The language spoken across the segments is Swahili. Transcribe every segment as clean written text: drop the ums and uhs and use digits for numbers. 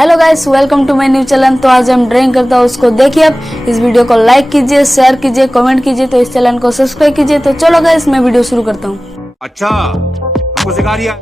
Hello guys, welcome to my new channel. तो आज हम ड्राइंग करता हूँ, उसको देखिए। आप इस वीडियो को लाइक कीजिए, शेयर कीजिए, कमेंट कीजिए, तो इस चैनल को सब्सक्राइब कीजिए। तो चलो गाइस, मैं वीडियो शुरू करता हूँ। अच्छा, हमको सिखा रिया।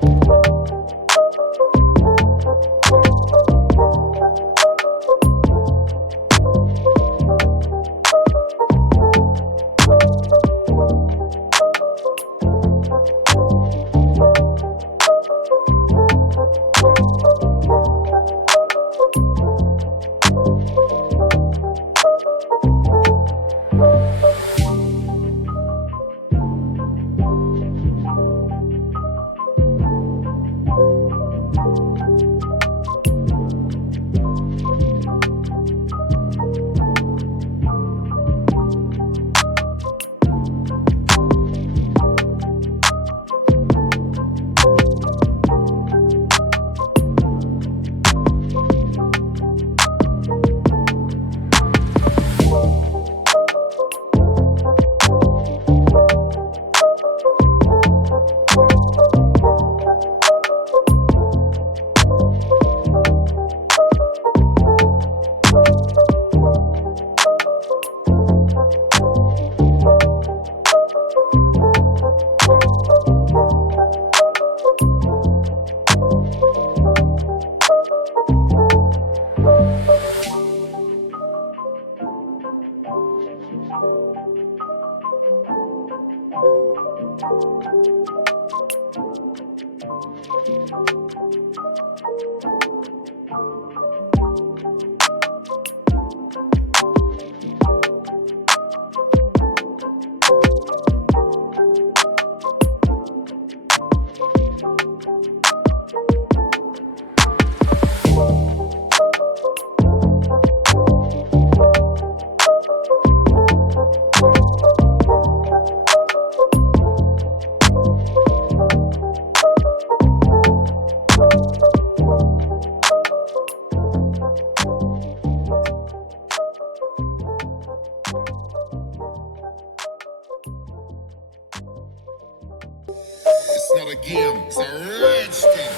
It's not a game, it's a rich thing.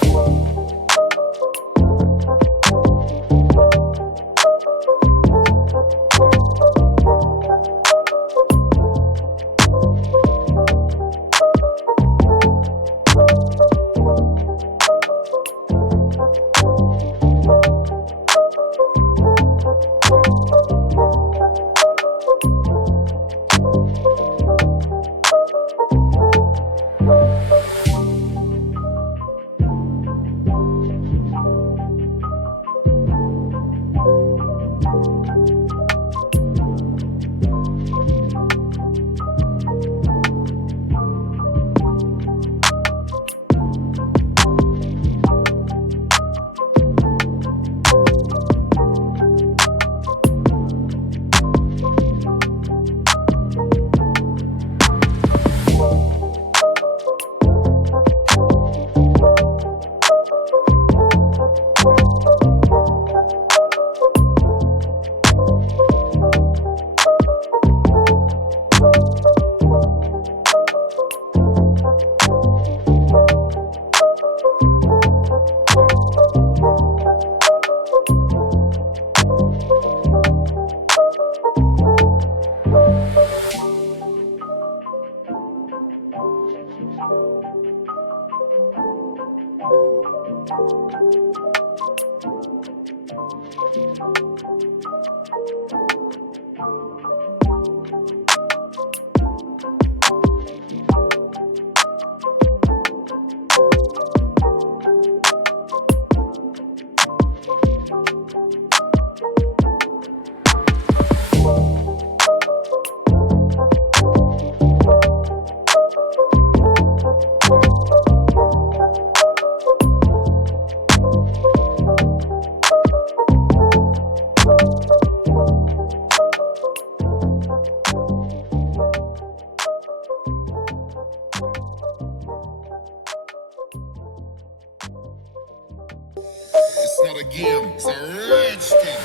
It's not a game, it's a rich thing.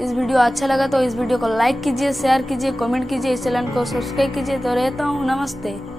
इस वीडियो अच्छा लगा तो इस वीडियो को लाइक कीजिए, शेयर कीजिए, कमेंट कीजिए, इस चैनल को सब्सक्राइब कीजिए। तो रहता हूँ, नमस्ते।